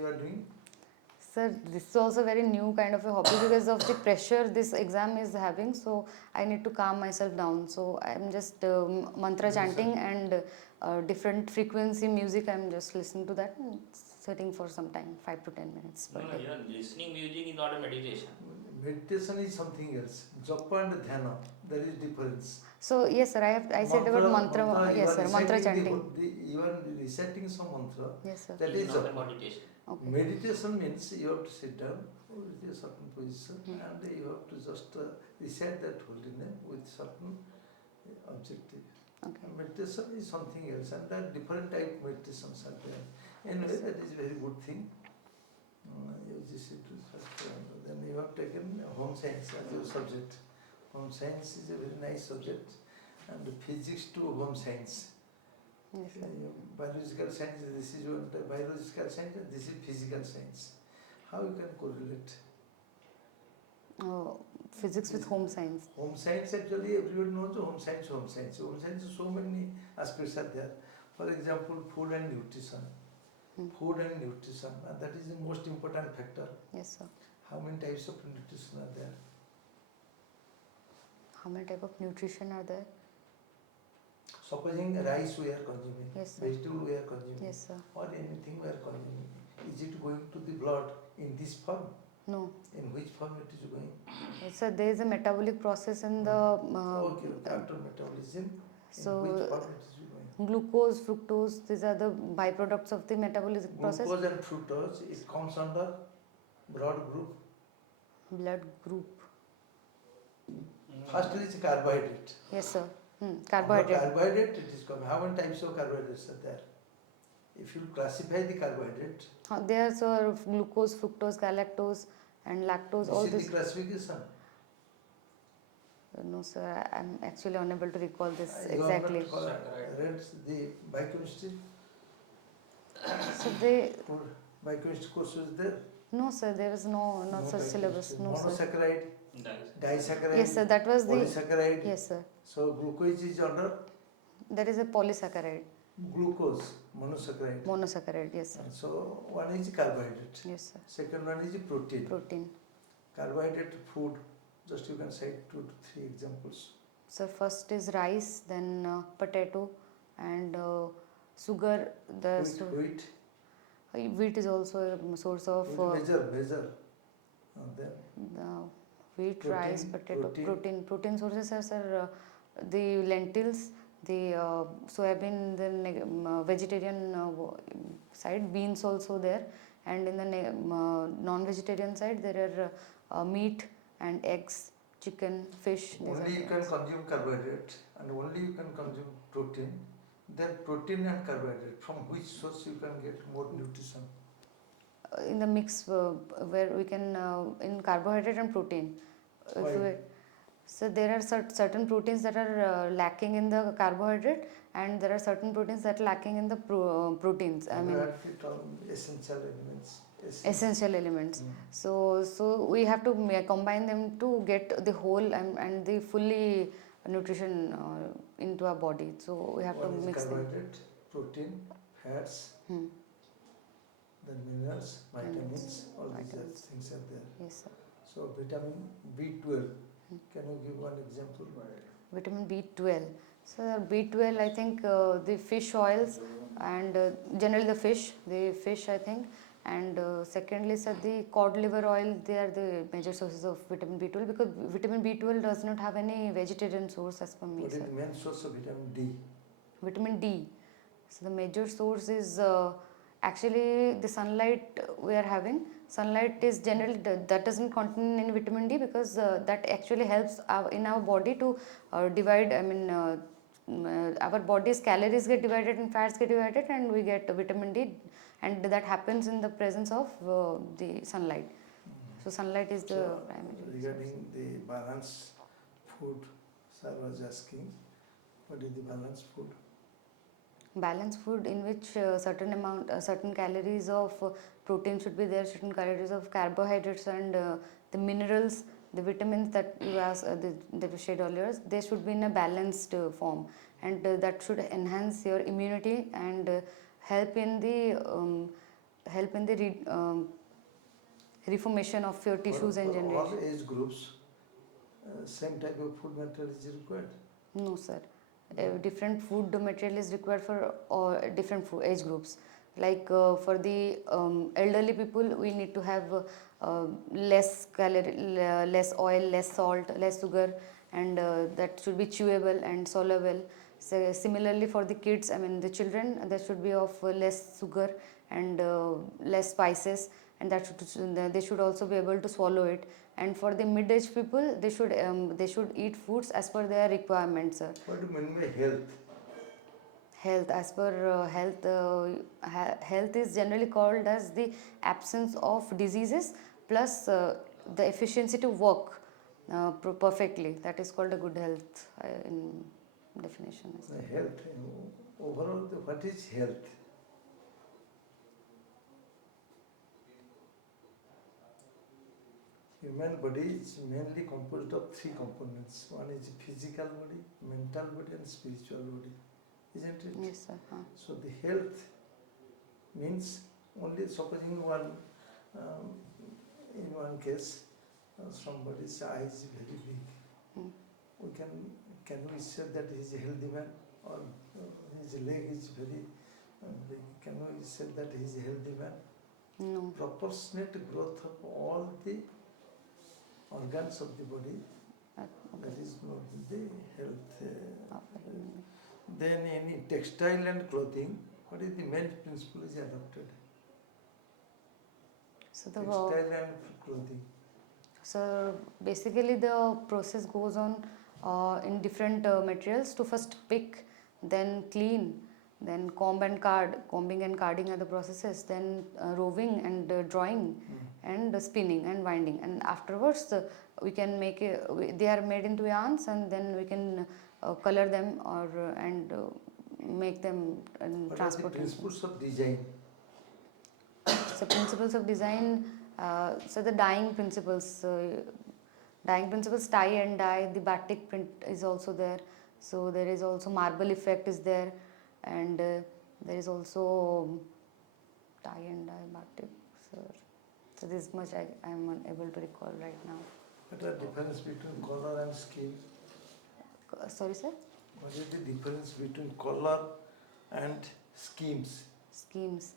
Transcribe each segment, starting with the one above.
you are doing? Sir, this is also very new kind of a hobby because of the pressure this exam is having. So I need to calm myself down. So I'm just mantra chanting and different frequency music. I'm just listening to that and sitting for some time, 5 to 10 minutes per No, day. you're listening music is not a meditation. Meditation is something else. Japa and dhyana, there is difference. So yes, sir, I said about mantra. You Yes, are sir, mantra reciting chanting. you are reciting some mantra. Yes, sir. That It's is not a japa. meditation. Okay. Meditation means you have to sit down with a certain position and you have to just recite that holy name with certain objective. Okay. Meditation is something else, and there are different type of meditations are there. Anyway, that is very good thing. You just do then you have taken home science as your subject. Home science is a very nice subject, and physics to home science. Yes, sir. Biological science, this is one type, biological science, this is physical science. How you can correlate? Oh, physics with home science. Home science, actually everybody knows home science, home science. Home science, so many aspects are there. For example, food and nutrition. Food and nutrition, and that is the most important factor. Yes, sir. How many types of nutrition are there? How many type of nutrition are there? Supposing rice we are consuming, Yes, sir. vegetable we are consuming, Yes, sir. or anything we are consuming, is it going to the blood in this form? No. In which form it is going? Yes, sir, there is a metabolic process in the Okay, after metabolism, so in which form it is going? glucose, fructose, these are the byproducts of the metabolic process. Glucose and fructose, it comes under blood group. Blood group. First is carbohydrate. Yes, sir. Under Carbohydrate. carbohydrate it is coming. How many types of carbohydrates are there? If you classify the carbohydrate, There are sir glucose, fructose, galactose, and lactose. All this is this. the classification. No, sir. I'm actually unable to recall this You exactly. have not read the biochemistry? So they. Biochemistry course is there? No, sir. There is no such syllabus. No, sir. Monosaccharide, disaccharide, Yes, sir. That was the. polysaccharide. Yes, sir. So glucose is under That is a polysaccharide. glucose, monosaccharide. Monosaccharide. Yes, sir. And so one is carbohydrate. Yes, sir. Second one is protein. Protein. Carbohydrate food. Just you can cite 2 to 3 examples. So first is rice, then potato, and sugar. The wheat is also a source of Major. And then wheat, protein, rice, potato, protein sources are sir, the lentils, the soybean, then vegetarian side, beans also there, and in the non-vegetarian side there are meat and eggs, chicken, fish. Only you can consume carbohydrate and only you can consume protein. Then protein and carbohydrate, from which source you can get more nutrition? In the mix where we can in carbohydrate and protein. So there are certain proteins that are lacking in the carbohydrate, and there are certain proteins that are lacking in the proteins. I mean essential elements. Essential elements. So we have to combine them to get the whole and the fully nutrition into our body. So we have to mix them. Carbohydrate, protein, fats, then minerals, vitamins, all these things are there. Yes, sir. So vitamin B12, can you give one example? Vitamin B12. So B12, I think the fish oils and generally the fish I think, and secondly sir, the cod liver oil, they are the major sources of vitamin B12 because vitamin B12 does not have any vegetarian source as per me. What is the main source of vitamin D? Vitamin D. So the major source is actually the sunlight we are having. Sunlight is generally that doesn't contain any vitamin D because that actually helps in our body to divide. I mean, our body's calories get divided and fats get divided, and we get vitamin D, and that happens in the presence of the sunlight. So sunlight is the primary. Regarding the balanced food, sir was asking, what is the balanced food? Balanced food in which certain calories of protein should be there, certain calories of carbohydrates, and the minerals, the vitamins that you asked, that you shared earlier, they should be in a balanced form, and that should enhance your immunity and help in the help in the reformation of your tissues and For all generation. age groups, same type of food material is required. No, sir. Different food material is required for different age groups. Like for the elderly people, we need to have less calorie, less oil, less salt, less sugar, and that should be chewable and soluble. So similarly, for the kids, I mean the children, that should be of less sugar and less spices, and that they should also be able to swallow it. And for the mid-age people, they should eat foods as per their requirements, sir. What do you mean by health? Health, as per health is generally called as the absence of diseases plus the efficiency to work perfectly. That is called a good health in definition. Health, overall, what is health? Human body is mainly composed of three components. One is physical body, mental body, and spiritual body. Isn't it? Yes, sir. So the health means only supposing in one case, somebody's eye is very big. We can we say that he is a healthy man, or his leg is very big? Can we say that he is a healthy man? No. Proportionate growth of all the organs of the body, that is not the health. Then in textile and clothing, what is the main principle is adopted? So the Textile and clothing. So basically the process goes on in different materials to first pick, then clean, then combing and carding are the processes, then roving and drawing and spinning and winding, and afterwards we can make they are made into yarns, and then we can color them or and make them and What transport are the them. principles of design? So principles of design, so the dyeing principles, tie and dye, the batik print is also there. So there is also marble effect is there, and there is also tie and dye batik. So this much I am unable to recall right now. What are the difference between color and scheme? Sorry, sir? What is the difference between color and schemes? Schemes.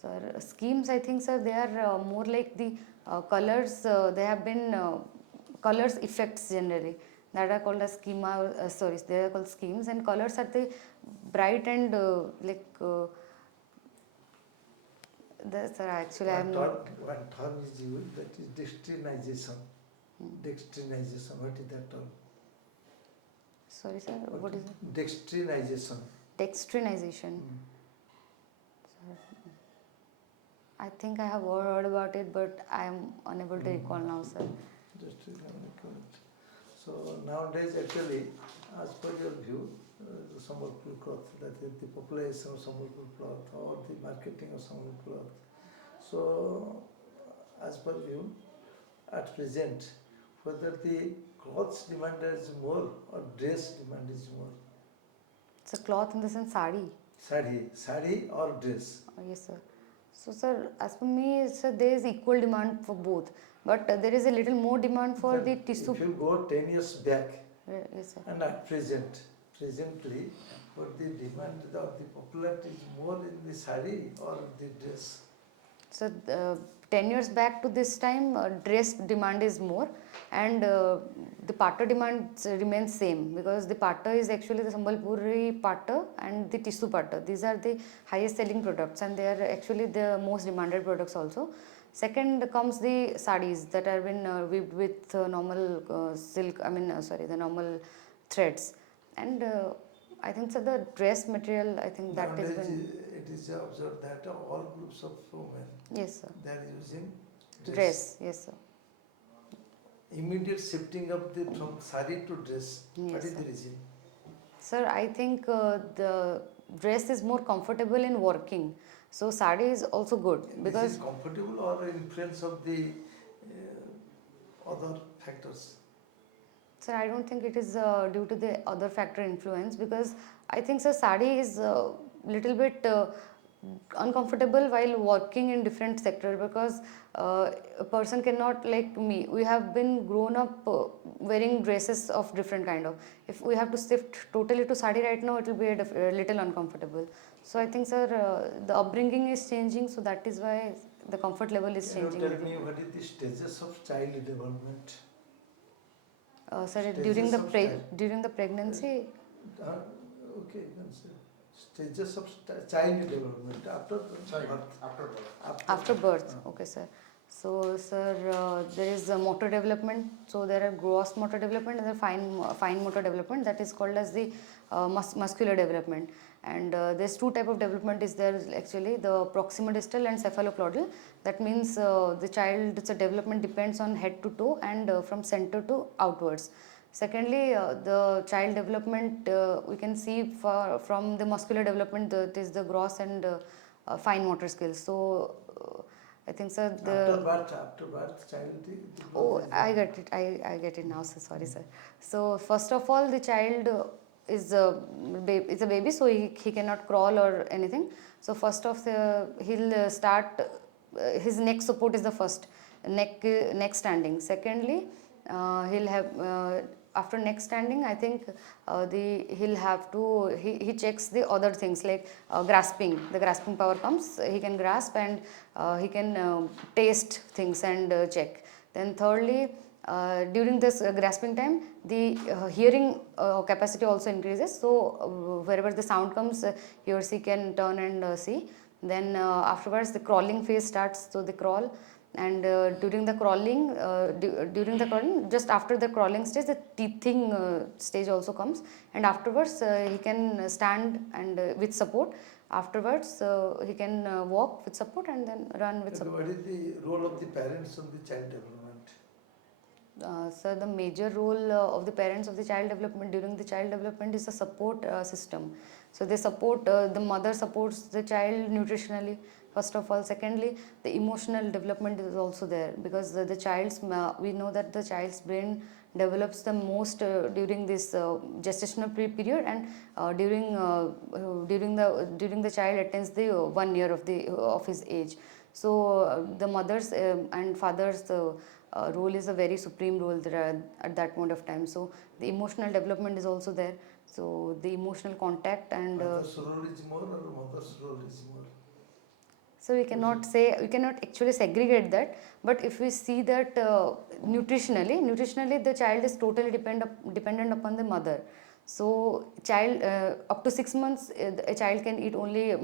Sir, schemes, I think, sir, they are more like the colors. They have been colors effects generally that are called as schema. They are called schemes, and colors are the bright and sir, actually, I am not. One term is used, that is dextrinization. Dextrinization, what is that term? Sorry, sir, what is it? Dextrinization. Dextrinization. I think I have heard about it, but I am unable to recall now, sir. Just to recall it. So nowadays, actually, as per your view, the Sambalpur cloth, that is the population of Sambalpur cloth or the marketing of Sambalpur cloth. So, as per you, at present, whether the clothes demand is more or dress demand is more? It's a cloth in the sense sari. Sari or dress? Yes, sir. So, sir, as per me, sir, there is equal demand for both, but there is a little more demand for the tissue. If you go 10 years back, yes, sir. and at presently, what the demand of the popularity is more in the sari or the dress? So 10 years back to this time, dress demand is more, and the pata demand remains same, because the pata is actually the Sambalpuri pata and the tissue pata. These are the highest selling products, and they are actually the most demanded products also. Second comes the sarees that have been weaved with normal silk, the normal threads, and I think so the dress material, I think that has been. It is observed that all groups of women, Yes, sir. they are using Dress, yes, sir. Immediate shifting of the from sari to dress. Yes, What is sir. the reason? Sir, I think the dress is more comfortable in working. So sari is also good because. This is comfortable or influence of the other factors? Sir, I don't think it is due to the other factor influence, because I think, sir, sari is little bit uncomfortable while working in different sector, because a person cannot, like me, we have been grown up wearing dresses of different kind of. If we have to shift totally to sari right now, it will be a little uncomfortable. So I think, sir, the upbringing is changing, so that is why the comfort level is Can you changing. tell me what is the stages of child development? Sir, Stages of child. during the pregnancy, Okay, you can say stages of child development after birth. after birth. Okay, sir. So, sir, there is a motor development. So there are gross motor development and the fine motor development, that is called as the muscular development. And there's two type of development is there actually, the proximal distal and cephalocaudal. That means the child's development depends on head to toe and from center to outwards. Secondly, the child development we can see from the muscular development, that is the gross and fine motor skills. So I think, sir, After birth, child. oh, I get it. I get it now. So sorry, sir. So first of all, the child is a baby, so he cannot crawl or anything. So first of he'll start his neck support is the first neck standing. Secondly, he'll have after neck standing, I think he'll have to he checks the other things like grasping. The grasping power comes. He can grasp and he can taste things and check. Then thirdly, during this grasping time, the hearing capacity also increases. So wherever the sound comes, he or she can turn and see. Then afterwards, the crawling phase starts. So they crawl, and during the crawling, just after the crawling stage, the teething stage also comes, and afterwards he can stand and with support. Afterwards, he can walk with support and then run with support. What is the role of the parents on the child development? So the major role of the parents of the child development during the child development is the support system. So they support, the mother supports the child nutritionally, first of all. Secondly, the emotional development is also there, because the child's we know that the child's brain develops the most during this gestational period, and during the child attains the 1 year of his age. So the mother's and father's role is a very supreme role there at that point of time. So the emotional development is also there. So the emotional contact and Father's role is more or mother's role is more? so we cannot say, we cannot actually segregate that. But if we see that nutritionally the child is totally dependent upon the mother. So child up to 6 months, a child can eat only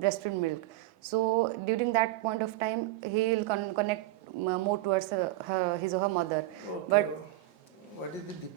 breastfed milk. So during that point of time, he will connect more towards his or her mother. Okay. But What is the difference